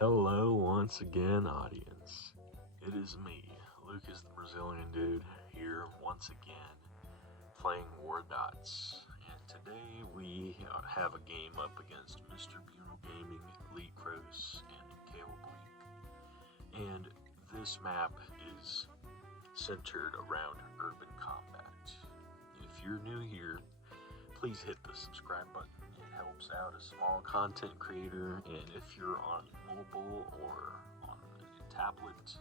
Hello once again, audience. It is me, Lucas the Brazilian dude, here once again, playing War Dots. And today we have a game up against Mr. BUNAL Gaming, LEECROS, and Kale Bleak. And this map is centered around urban combat. If you're new here, please hit the subscribe button. It helps out a small content creator, and if you're on mobile or on a tablet,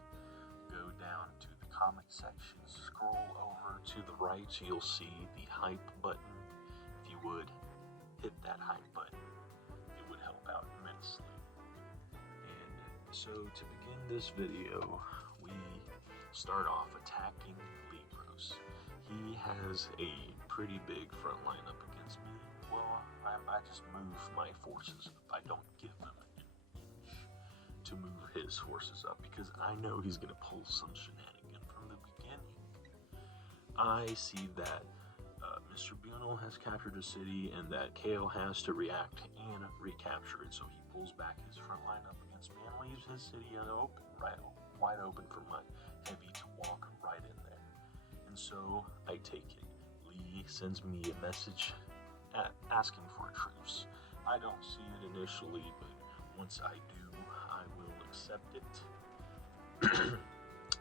go down to the comment section, scroll over to the right, you'll see the hype button. If you would hit that hype button, it would help out immensely. And so to begin this video, we start off attacking LEECROS. He has a pretty big front line up against me. Well, I just move my forces up. I don't give him an inch to move his forces up because I know he's going to pull some shenanigan from the beginning. I see that Mr. BUNAL has captured a city and that Kale has to react and recapture it, so he pulls back his front line up against me and leaves his city unopened, wide open for my heavy to walk right in there. And so I take it. Lee sends me a message asking for a truce. I don't see it initially, but once I do, I will accept it.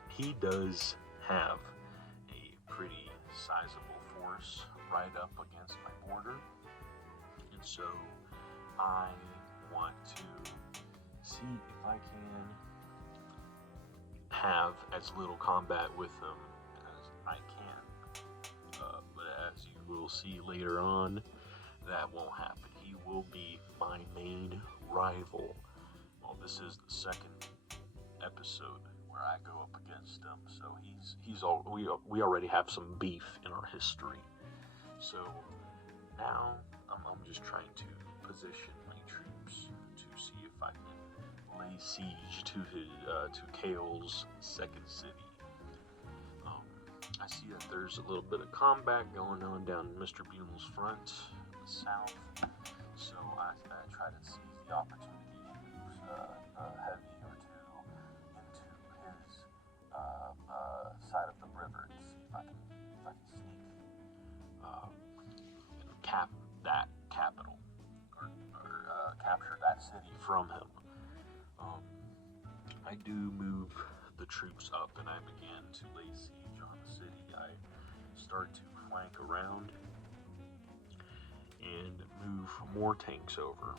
He does have a pretty sizable force right up against my border, and so I want to see if I can have as little combat with him as I can. But as you will see later on, that won't happen. He will be my main rival. Well, this is the second episode where I go up against him, so we already have some beef in our history. So now I'm just trying to position my troops to see if I can lay siege to Kale's second city. I see that there's a little bit of combat going on down Mr. BUNAL's front, the south, so I try to seize the opportunity and move a heavy or two into his side of the river to see if I can sneak and cap that capital or capture that city from him. I do move the troops up and I begin to lay siege on the city. I start to flank around and move more tanks over.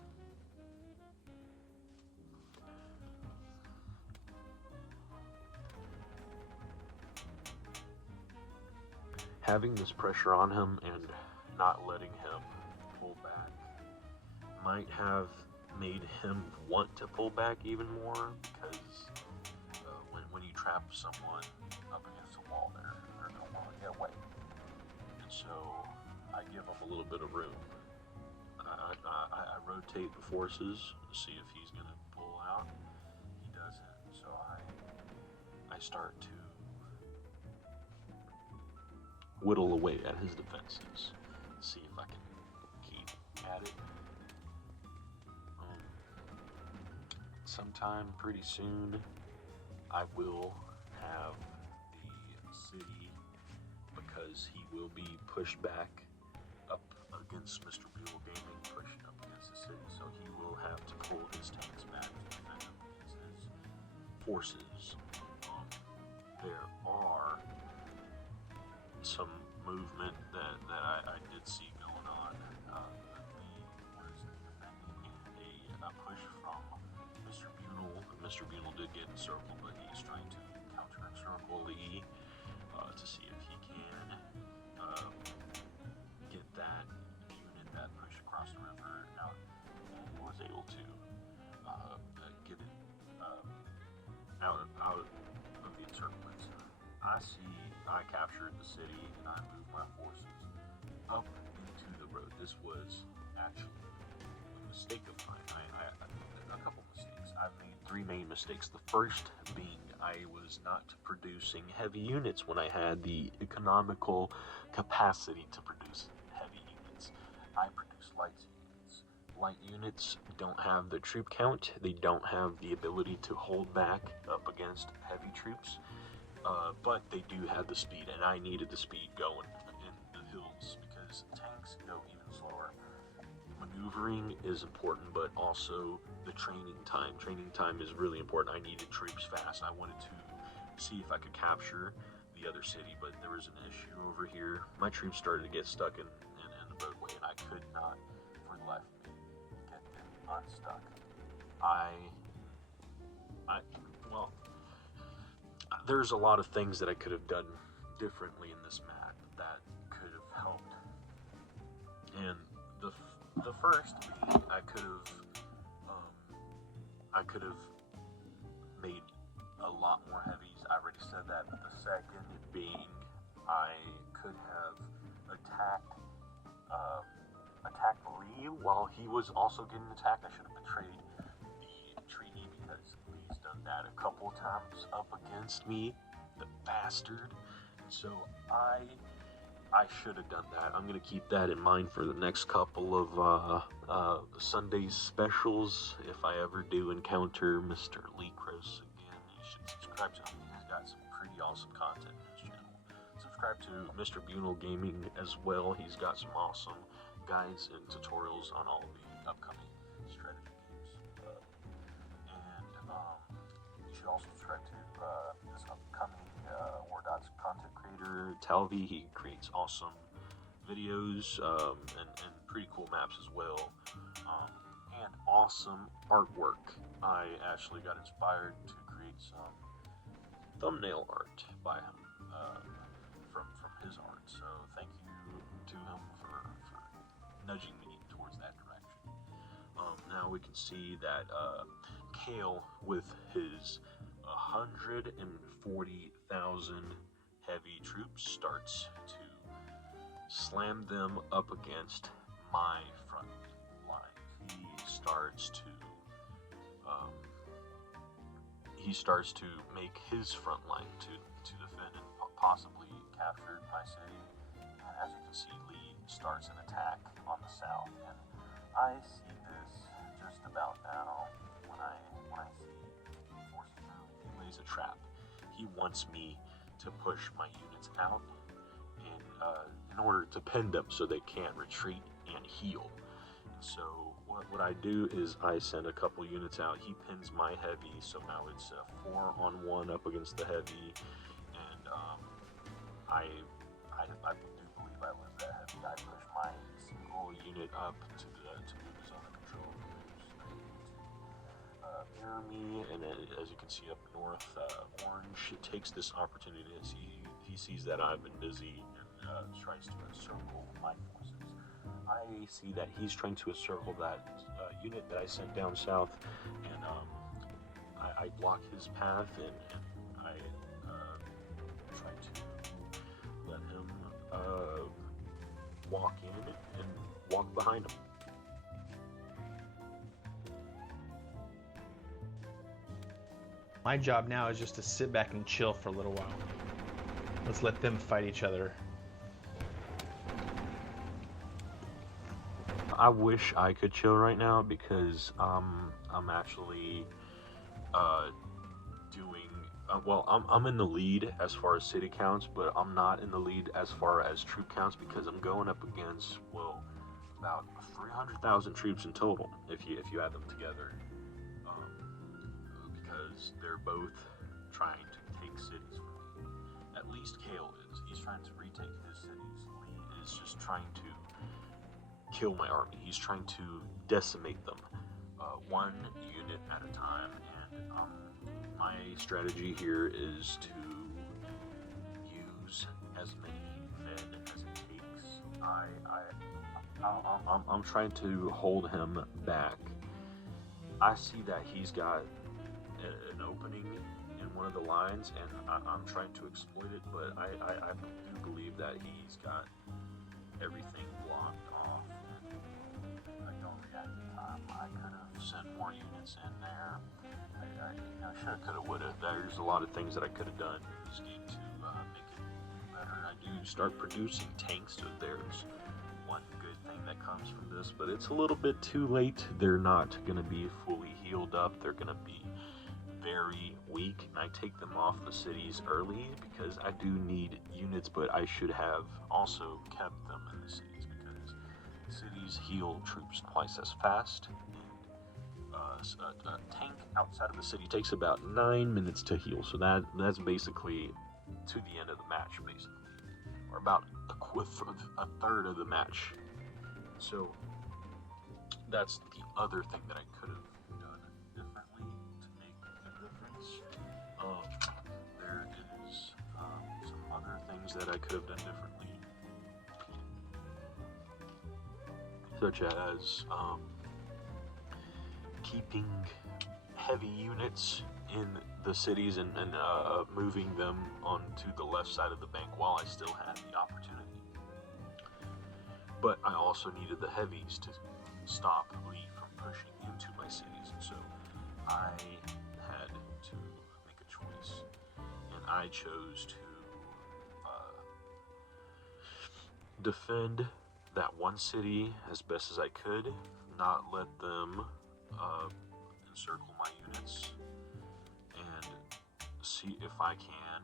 Having this pressure on him and not letting him pull back might have made him want to pull back even more, because when you trap someone up against a wall, they're going to want to get away. And so I give him a little bit of room. I rotate the forces to see if he's going to pull out. He doesn't, so I start to whittle away at his defenses, see if I can keep at it. Sometime pretty soon, I will have the city, because he will be pushed back up against Mr. BUNAL Gaming, pushing up against the city, so he will have to pull his tanks back to defend up against his forces. There are some movement that I did see going on. Lee was defending a push from Mr. BUNAL. Mr. BUNAL did get encircled, but he's trying to counter-encircle Lee to see if he can get that unit that pushed across the river out, and he was able to get it out of the encirclement. I captured the city and I moved my forces up into the road. This was actually a mistake of mine. A couple mistakes. I've made three main mistakes. The first being I was not producing heavy units when I had the economical capacity to produce heavy units. I produced light units. light units don't have the troop count. They don't have the ability to hold back up against heavy troops, but they do have the speed, and I needed the speed going in the hills because tanks go even slower. Maneuvering is important, but also the training time. Training time is really important. I needed troops fast. I wanted to see if I could capture the other city, but there was an issue over here. My troops started to get stuck in the roadway, and I could not, for the life of me, get them unstuck. Well, there's a lot of things that I could have done differently in this map that could have helped. And the first being, I could have made a lot more heavies. I already said that. But the second being, I could have attacked Lee while he was also getting attacked. I should have betrayed the treaty because Lee's done that a couple of times up against me, the bastard. So I should have done that. I'm gonna keep that in mind for the next couple of Sunday specials. If I ever do encounter Mr. LEECROS again, you should subscribe to him. He's got some pretty awesome content on his channel. Subscribe to Mr. BUNAL Gaming as well. He's got some awesome guides and tutorials on all of the upcoming strategy games. You should also subscribe to this upcoming Wardots content creator, Talvi. He creates awesome videos and pretty cool maps as well, and awesome artwork. I actually got inspired to create some thumbnail art by him from his art, so thank you to him for nudging me towards that direction. Now we can see that Kale, with his 140,000 heavy troops, starts to slam them up against my front line. He starts to make his front line to defend and possibly capture my city. And as you can see, Lee starts an attack on the south, and I see this just about now when I see forces move. He lays a trap. He wants me to push my units out in order to pin them so they can't retreat and heal. And so what I do is I send a couple units out. He pins my heavy, so now it's a 4-on-1 up against the heavy, and I do believe I was that heavy. I push my single unit up to move his other control to mirror me, and then, as you can see up north, Orange takes this opportunity as he sees that I've been busy and tries to encircle my forces. I see that he's trying to encircle that unit that I sent down south, and I block his path, and I try to let him walk in and walk behind him. My job now is just to sit back and chill for a little while. Let's let them fight each other. I wish I could chill right now because I'm actually doing well. I'm in the lead as far as city counts, but I'm not in the lead as far as troop counts because I'm going up against about 300,000 troops in total if you add them together. Because they're both trying to take cities from me. At least Kale is. He's trying to retake his cities. Lee is just trying to kill my army. He's trying to decimate them one unit at a time. And my strategy here is to use as many men as it takes. I'm trying to hold him back. I see that he's got an opening in one of the lines, and I'm trying to exploit it, but I do believe that he's got everything blocked off, and I don't react in time. I could have sent more units in there. I should have, could have, would have. There's a lot of things that I could have done in this game to make it better. I do start producing tanks, so there's one good thing that comes from this, but it's a little bit too late. They're not going to be fully healed up. They're going to be very weak, and I take them off the cities early because I do need units, but I should have also kept them in the cities because cities heal troops twice as fast. A tank outside of the city takes about 9 minutes to heal, so that's basically to the end of the match, basically, or about a third of the match. So that's the other thing that I could have done differently to make a difference. There is some other things that I could have done differently, such as keeping heavy units in the cities and moving them onto the left side of the bank while I still had the opportunity. But I also needed the heavies to stop Lee from pushing into my cities, and so I had to make a choice, and I chose to defend that one city as best as I could, not let them encircle my units, and see if I can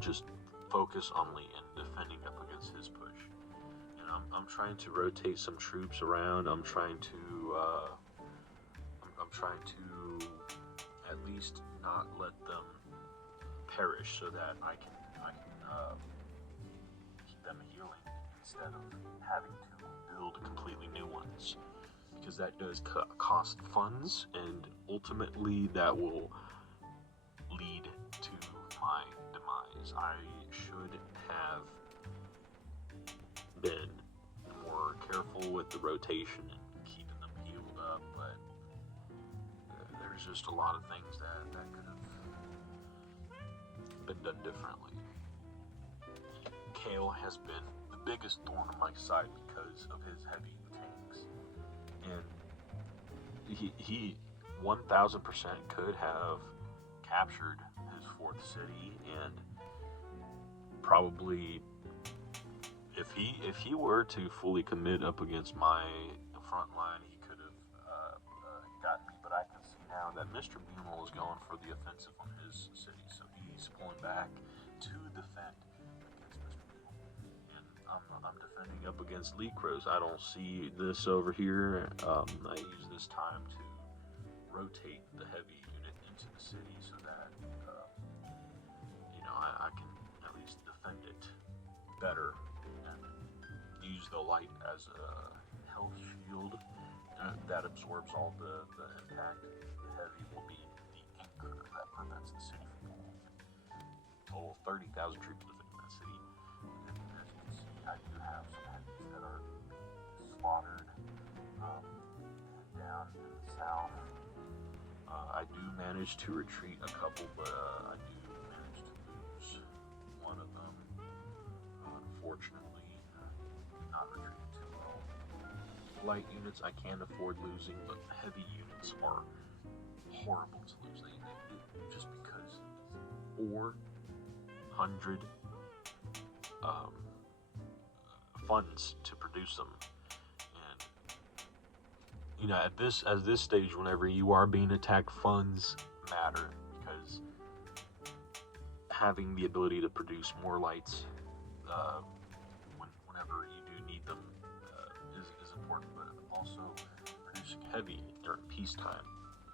just focus on Lee and defending up against his push. And I'm trying to rotate some troops around. I'm trying to at least not let them perish, so that I can keep them healing instead of having to build completely new ones, because that does cost funds, and ultimately that will lead to my demise. I should have been more careful with the rotation and keeping them healed up, but there's just a lot of things that could have been done differently. Kale has been the biggest thorn in my side because of his heavy tanks, and he 1000% could have captured his fourth city, and probably if he were to fully commit up against my front line, he could have gotten me. But I can see now that Mr. BUNAL is going for the offensive on his city, so he's pulling back to defend against Mr. BUNAL, and I'm defending up against LEECROS. I don't see this over here. I use this time to rotate the heavy unit into the city so that I can at least defend it better and use the light as a health shield that absorbs all the impact. The heavy will be the anchor that prevents the city from falling. Total 30,000 troops defending that city. And as you can see, I do have some heavies that are slaughtered down in the south. I do manage to retreat a couple, but I do manage to lose one of them. Unfortunately, not retreating too well. Light units I can afford losing, but heavy units are horrible to lose. They just because 400 funds to produce them. At this stage, whenever you are being attacked, funds matter, because having the ability to produce more lights whenever you do need them is important. But also, producing heavy during peacetime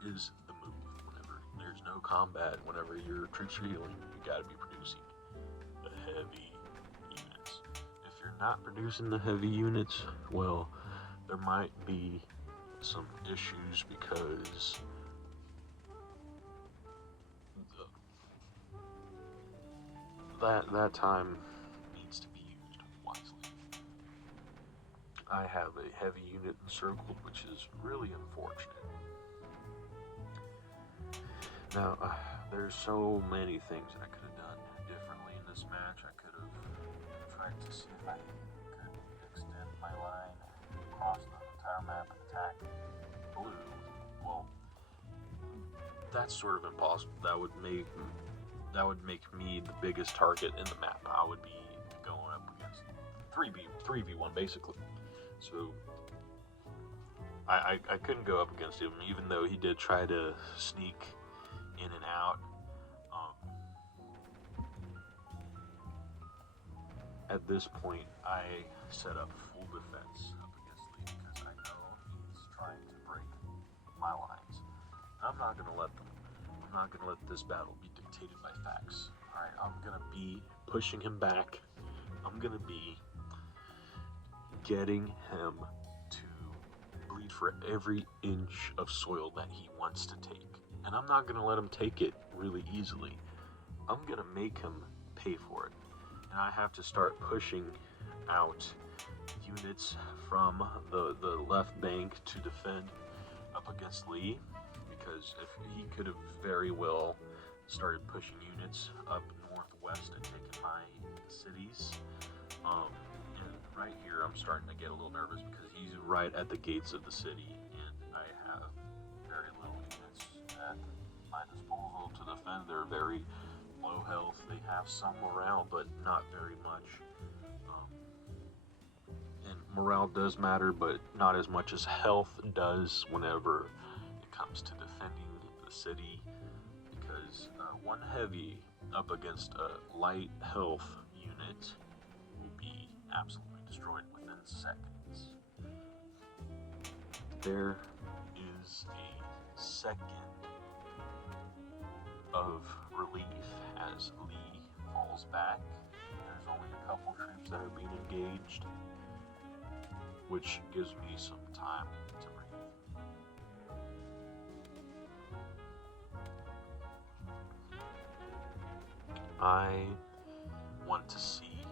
is the move. Whenever there's no combat, whenever your troops are healing, you got to be producing the heavy units. If you're not producing the heavy units, well, there might be some issues, because that time needs to be used wisely. I have a heavy unit encircled, which is really unfortunate. Now, there's so many things that I could have done differently in this match. I could have tried to see if I could extend my line across the entire map and attack blue. Well, that's sort of impossible. That would make me the biggest target in the map. I would be going 3v1 basically. So I couldn't go up against him, even though he did try to sneak in and out. At this point, I set up full defense up against Lee because I know he's trying to break my lines. I'm not going to let them. I'm not going to let this battle be dictated by facts. Alright, I'm going to be pushing him back. I'm going to be getting him to bleed for every inch of soil that he wants to take. And I'm not going to let him take it really easily. I'm going to make him pay for it. And I have to start pushing out units from the left bank to defend up against Lee, because if he could have very well started pushing units up northwest and taken my cities. And right here I'm starting to get a little nervous because he's right at the gates of the city, and I have very little units at my disposal to defend. They're very low health. They have some morale, but not very much. And morale does matter, but not as much as health does whenever it comes to defending the city, because one heavy up against a light health unit will be absolutely destroyed within seconds. There is a second of relief as Lee falls back. There's only a couple troops that are being engaged, which gives me some time to breathe. I want to see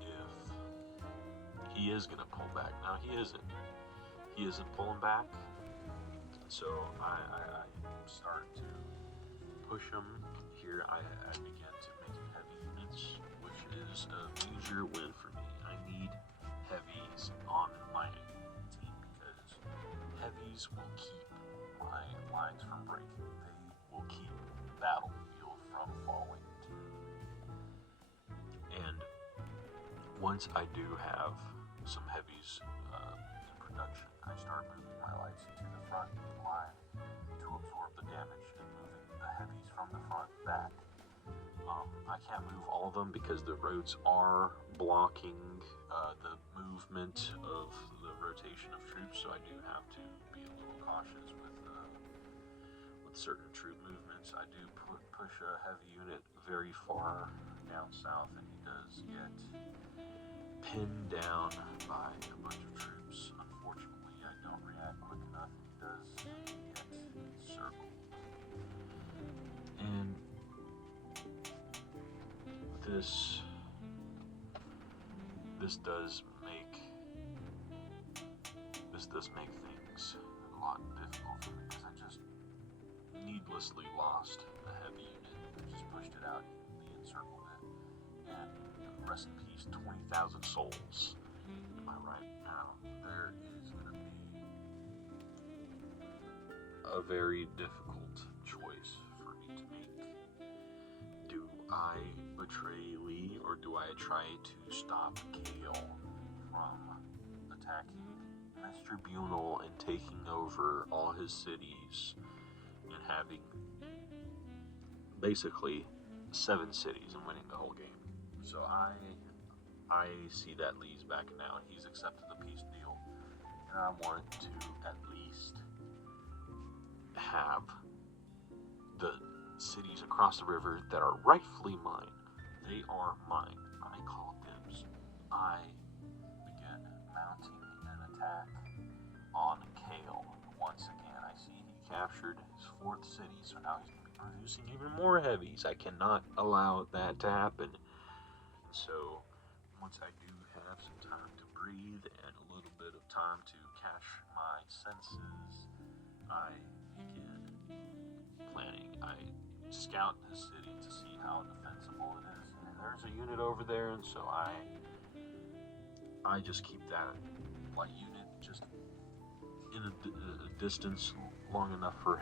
if he is going to pull back. Now he isn't. He isn't pulling back. So I start to push him. Here I began to make heavy units, which is a major win for me. I need heavies on my team because heavies will keep my lines from breaking. They will keep the battlefield from falling. And once I do have some heavies in production, I start moving my lights to the front line to absorb the damage and moving the heavies from the front back. I can't move all of them because the roads are blocking the movement of the rotation of troops, so I do have to be a little cautious with certain troop movements. I do push a heavy unit very far down south, and he does get pinned down by a bunch of troops. Unfortunately, I don't react quick enough. He does get circled. And this does make things a lot difficult for me because I just needlessly lost a heavy unit. I just pushed it out, evenly encircled it, and rest in peace, 20,000 souls. Am I right? Now there is going to be a very difficult choice for me to make. Do I betray Lee, or do I try to stop Kale from attacking Mr. BUNAL and taking over all his cities and having basically 7 cities and winning the whole game? So I see that Lee's backing out. He's accepted the peace deal, and I want to at least have the cities across the river that are rightfully mine. They are mine. I call dibs. I begin mounting an attack on Kale. Once again, I see he captured his 4th city, so now he's going to be producing even more heavies. I cannot allow that to happen. So once I do have some time to breathe and a little bit of time to catch my senses, I begin planning. I scout the city to see how defensible it is. And there's a unit over there, and so I just keep that light unit just in a distance long enough for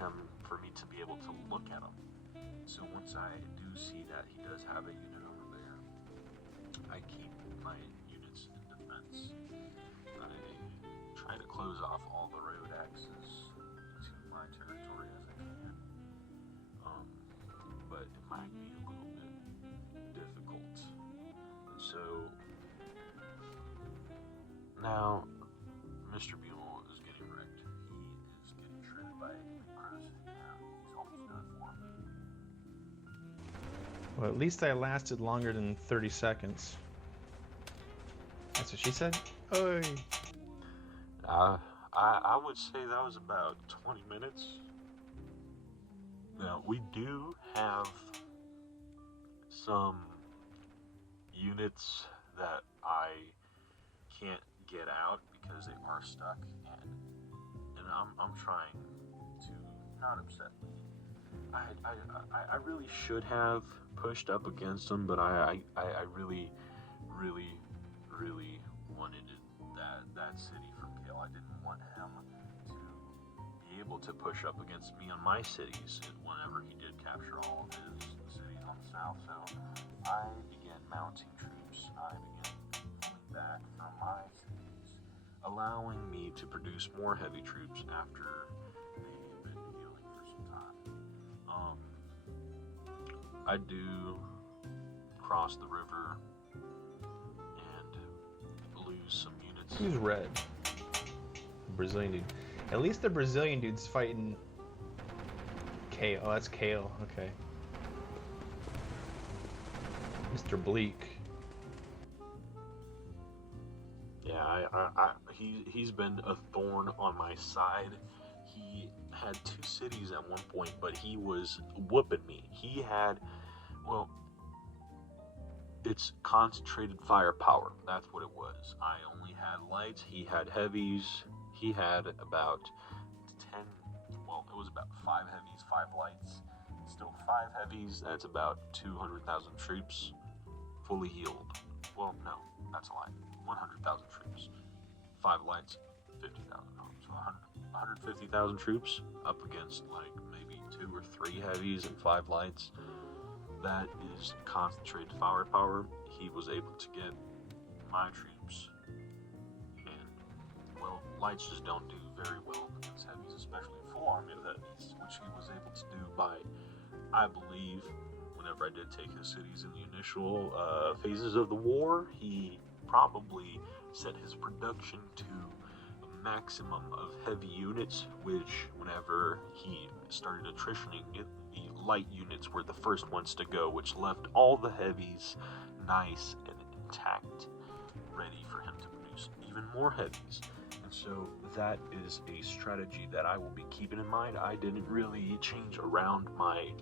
me to be able to look at him. So once I do see that he does have a unit over there, I keep my units in defense. I try to close off all the road access to my territory as I can. But it might be a little bit difficult. And so now Mr. Buell is getting wrecked. He is getting shredded by LEECROS. Now he's almost done for me. Well, at least I lasted longer than 30 seconds. That's what she said? Oy. I would say that was about 20 minutes. Now, we do have some units that I can't get out because they are stuck, and I'm trying to not upset me. I really should have pushed up against them, but I really wanted that city from Kale. I didn't want him to be able to push up against me on my cities whenever he did capture all of his cities on the south. So I began mounting troops. I began pulling back from my cities, allowing me to produce more heavy troops after they've been healing for some time. I do cross the river and lose some units. Who's red? Brazilian dude. At least the Brazilian dude's fighting Kale. Oh, that's Kale. Okay. Mr. Bleak. Yeah, he's been a thorn on my side. He had 2 cities at one point, but he was whooping me. He had, well, it's concentrated firepower. That's what it was. I only had lights. He had heavies. He had about 10, well, it was about 5 heavies, 5 lights. Still 5 heavies. That's about 200,000 troops fully healed. Well, no, that's a lie. 100,000 troops. 5 lights, 50,000. So 150,000 troops up against like maybe 2 or 3 heavies and 5 lights. That is concentrated firepower. He was able to get my troops, and well, lights just don't do very well against heavies, especially full army heavies, which he was able to do by, I believe, whenever I did take his cities in the initial phases of the war, he probably set his production to a maximum of heavy units, which whenever he started attritioning it, the light units were the first ones to go, which left all the heavies nice and intact, ready for him to produce even more heavies. And so that is a strategy that I will be keeping in mind. I didn't really change around my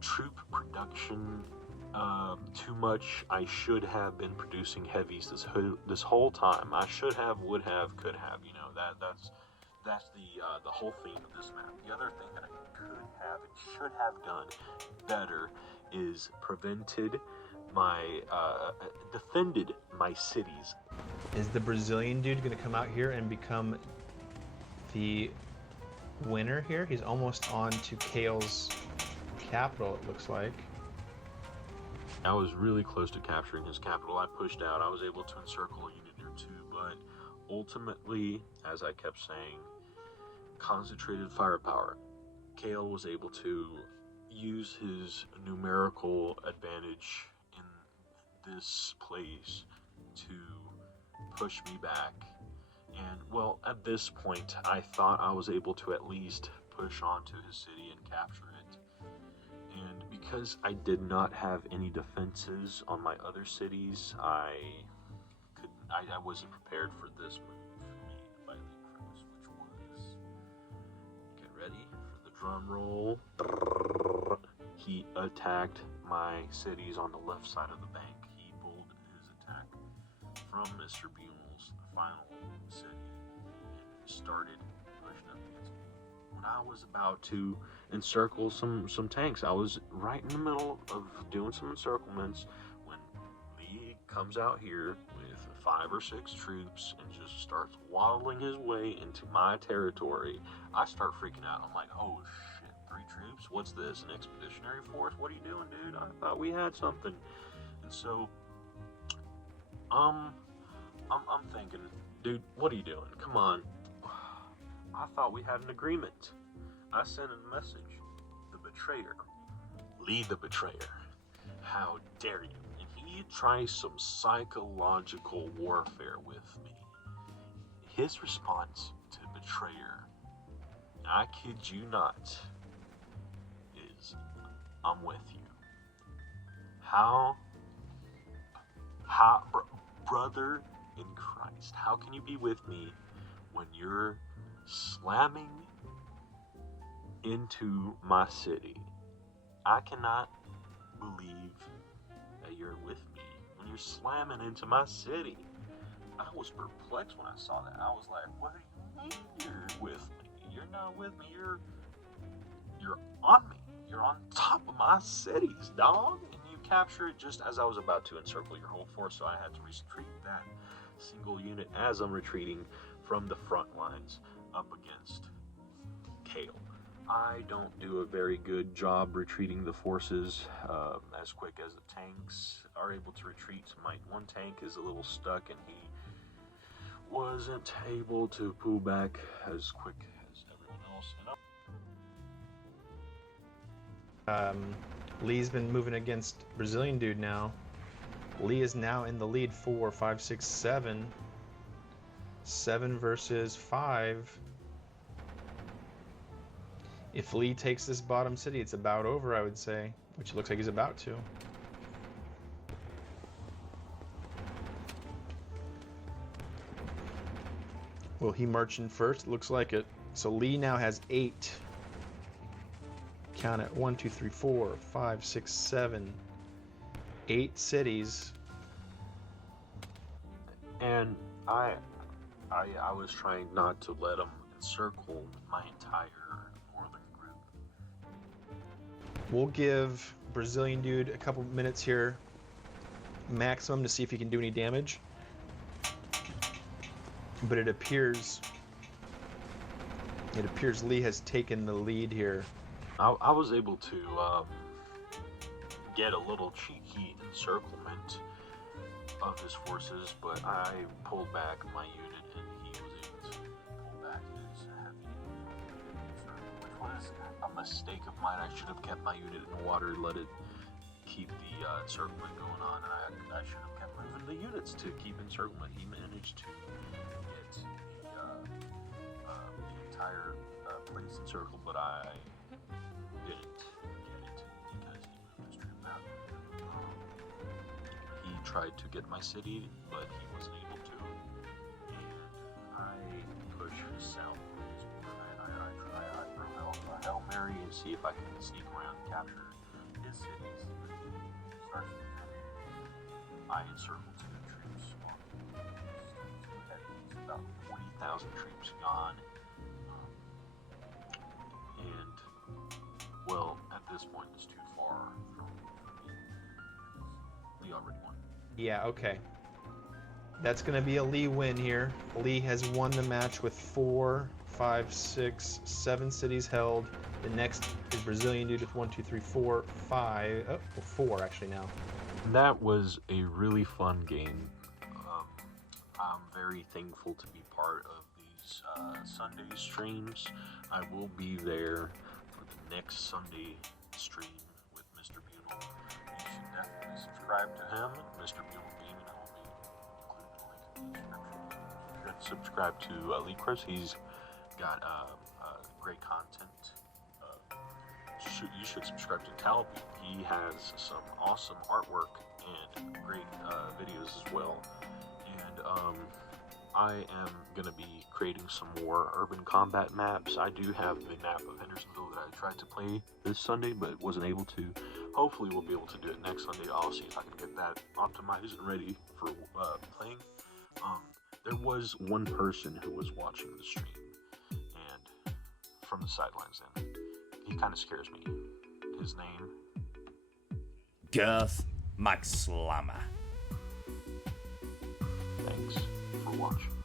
troop production too much. I should have been producing heavies this whole time. I should have, would have, could have. You know, that's the whole theme of this map. The other thing that I could have and should have done better is defended my cities. Is the Brazilian dude gonna come out here and become the winner here? He's almost on to Kale's capital, it looks like. I was really close to capturing his capital. I pushed out. I was able to encircle a unit or 2, but ultimately, as I kept saying, concentrated firepower. Kale was able to use his numerical advantage in this place to push me back. And, well, at this point, I thought I was able to at least push onto his city and capture it. And because I did not have any defenses on my other cities, I wasn't prepared for this move made by LEECROS, which was, get ready for the drum roll. He attacked my cities on the left side of the bank. He pulled his attack from Mr. Buell's final city and started pushing up against me. When I was about to encircle some tanks, I was right in the middle of doing some encirclements when Lee comes out here with 5 or 6 troops and just starts waddling his way into my territory. I start freaking out. I'm like, oh shit, 3 troops? What's this, an expeditionary force? What are you doing, dude? I thought we had something. And so, I'm thinking, dude, what are you doing? Come on. I thought we had an agreement. I sent a message. The betrayer. Lee the betrayer. How dare you? And he tries some psychological warfare with me. His response to betrayer, I kid you not, is, I'm with you. How, brother in Christ, how can you be with me when you're slamming into my city? I cannot believe that you're with me when you're slamming into my city. I was perplexed when I saw that. I was like, what do you mean you're with me? You're not with me, you're on me. You're on top of my cities, dog. And you capture it just as I was about to encircle your whole force, so I had to retreat that single unit as I'm retreating from the front lines up against Kale. I don't do a very good job retreating the forces as quick as the tanks are able to retreat. My one tank is a little stuck and he wasn't able to pull back as quick as everyone else. Lee's been moving against Brazilian dude now. Lee is now in the lead 4, 5, 6, 7. 7 versus 5. If Lee takes this bottom city, it's about over, I would say. Which it looks like he's about to. Will he march in first? Looks like it. So Lee now has 8. Count it. 1, 2, 3, 4, 5, 6, 7. 8 cities. And I was trying not to let him encircle my entire northern group. We'll give Brazilian dude a couple minutes here maximum to see if he can do any damage. But it appears Lee has taken the lead here. I was able to get a little cheeky encirclement of his forces, but I pulled back my unit and he was able to pull back his heavy, which was a mistake of mine. I should have kept my unit in water, let it keep the encirclement going on, and I should have kept moving the units to keep encirclement. He managed to get the entire place encircled, but I didn't get it because he moved his troop out. He tried to get my city, but he wasn't able to, and I pushed south with his border, and I throw a Hail Mary and see if I can sneak around and capture his cities. I encircled 2 troops on about 40,000 troops gone. And, well, at this point, it's too far from me. Lee already won. Yeah, okay. That's going to be a Lee win here. Lee has won the match with 4, 5, 6, 7 cities held. The next is Brazilian dude with 1, 2, 3, 4, 5. Oh, well, 4 actually now. That was a really fun game. I'm very thankful to be part of these Sunday streams. I will be there for the next Sunday stream with Mr. Bunal. You should definitely subscribe to him, Mr. Bunal Beam, and I will be including the link in the description. You should subscribe to LEECROS. He's got great content. You should subscribe to Talby. He has some awesome artwork and great videos as well. And I am going to be creating some more urban combat maps. I do have the map of Hendersonville that I tried to play this Sunday, but wasn't able to. Hopefully we'll be able to do it next Sunday. I'll see if I can get that optimized and ready for playing. There was one person who was watching the stream, and from the sidelines, and he kind of scares me. His name? Girth McSlammer. Thanks for watching.